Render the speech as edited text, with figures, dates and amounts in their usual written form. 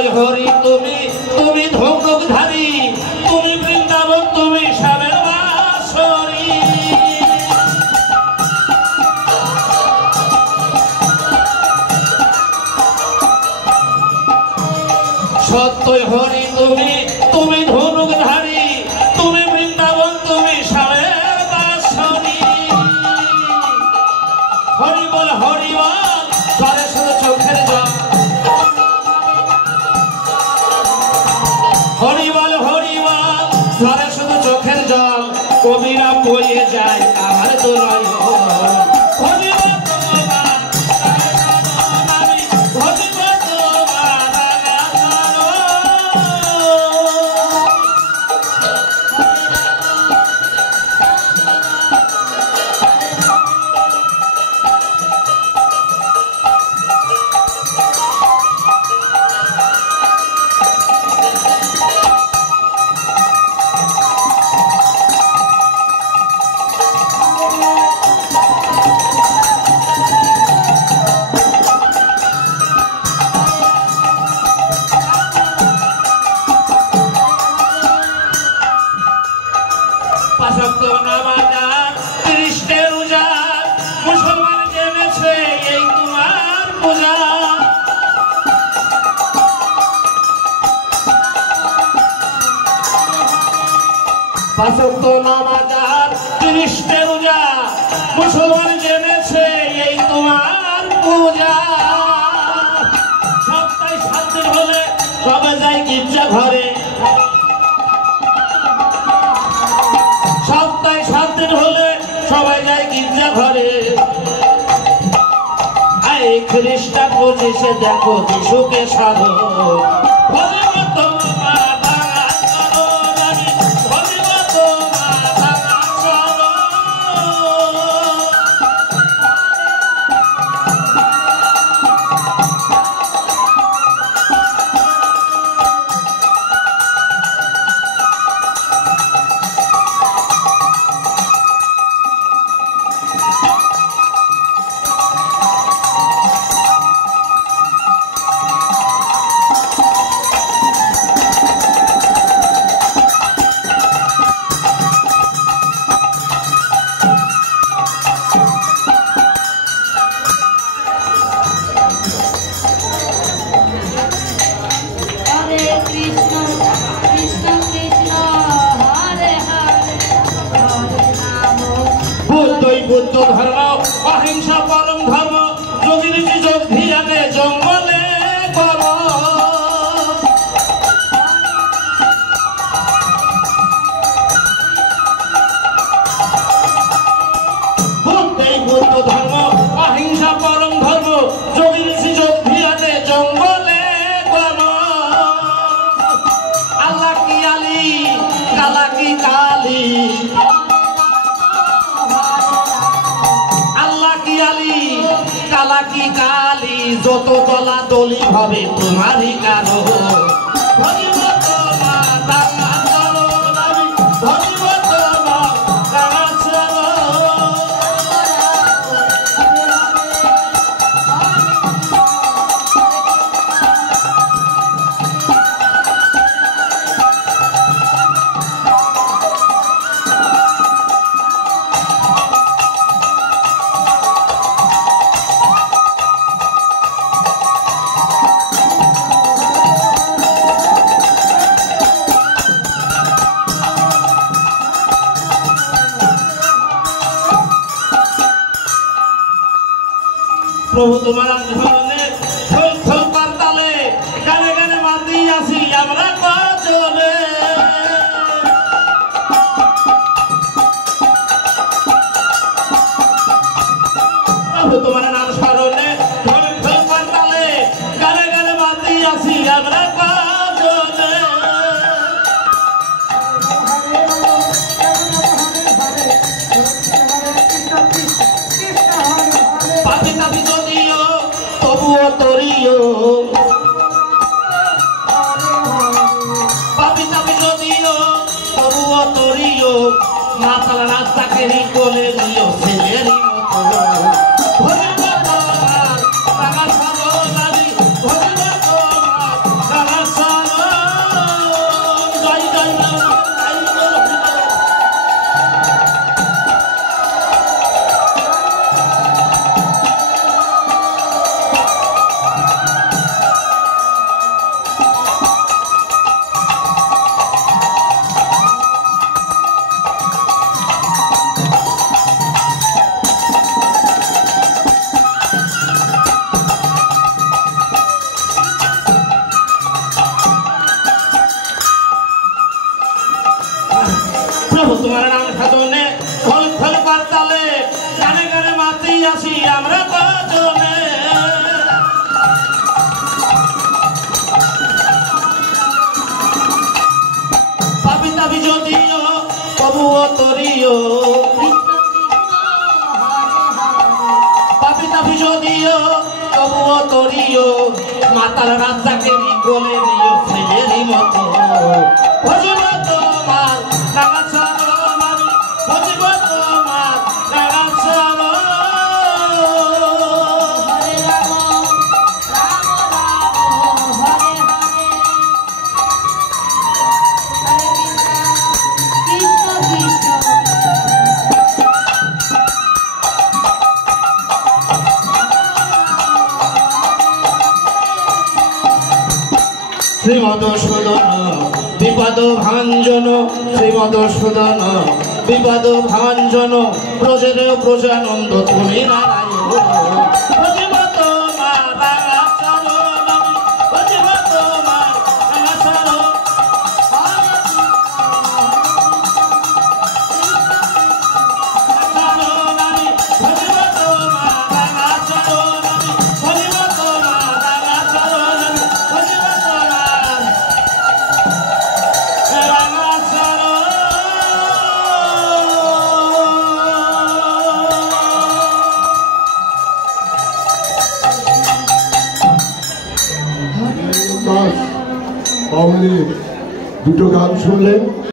সত্যই হরি তুমি, তুমি ধনুকধারী, তুমি বৃন্দাবন, তুমি শ্যামের বাঁশরী। সত্যই হরি তুমি, তুমি ধনুকধারী, তুমি বৃন্দাবন, তুমি শ্যামের বাঁশরী। হরি বল হরি বল ঝরে শুধু চোখের জল, হরি বল হরি বল ঝরে শুধু চোখের জল, কবিরা বয়ে যায় আমার দোলয়। মুসলমান জেনেছে এই তোমার পূজা, পাঁচক্ত নামাজ আর 30 রোজা, মুসলমান জেনেছে এই তোমার পূজা। সপ্তাহে 7 দিন হলে সবাই যায় গির্জা ঘরে, সপ্তাহে 7 দিন হলে সবাই যায় গির্জা ঘরে। এই খ্রিস্টান বুঝিছে দেখো যিশুকে সাধো, বুদ্ধ ধর্ম অহিংসা পরম ধর্ম, যোগী ঋষি যোগ ধ্যানে জঙ্গলে কর। বুদ্ধ ধর্ম অহিংসা পরম ধর্ম, যোগী ঋষি যোগ ধ্যানে জঙ্গলে কর। আল্লাহ কি আলী কালা কি কালী, কালা কি কালী, যত দলা দলি ভাবে তোমারই কারো। প্রভু তোমার আন্দোলনে খোল খোল পাতালে গানে গানে মাতি আসি আমরা কজনে। প্রভু তোমার নাম স্মরণে খোল খোল পাতালে গানে গানে মাতি আসি আমরা কজনে। পাপি তাপি যদিও তবুও তরিও, পাপি তাপি যদিও তবুও তরিও, মাতাল রাস্তাকে কোলে নিও ছেলেরই মতো। ভরিব তোমার রাঙা সরলারি, ভরিব তোমার রাঙা তোমার নাম সাধনে খোল খোল করতালে গানে গানে মাতি আসি আমরা কজনে পাপি তাপি যদিও তবুও তরিও পাপি তাপি যদিও তবুও তরিও মাতার রাজাকে কোলে নিও ছেলেরই মতো ভজব তোমার রাঙা চরণ আমি ভজব তোমার রাঙা চরণ হরে রাম রাম রাম হরে হরে কৃষ্ণ কৃষ্ণ শ্রীমধুসূদন বিপদ ভাঞ্জন শ্রীমধুসূদন বিপদ ভাঞ্জন ব্রজের ব্রজানন্দ তুমি নারায়ণ ভজিব তোমার রাঙা চরণ আমি ভজিব তোমার রাঙা চরণ আমি ভজিব তোমার রাঙা চরণ আমি ভজিব তোমার রাঙা চরণ আমি ভজিব বাউলের দুটো গান শুনলেন।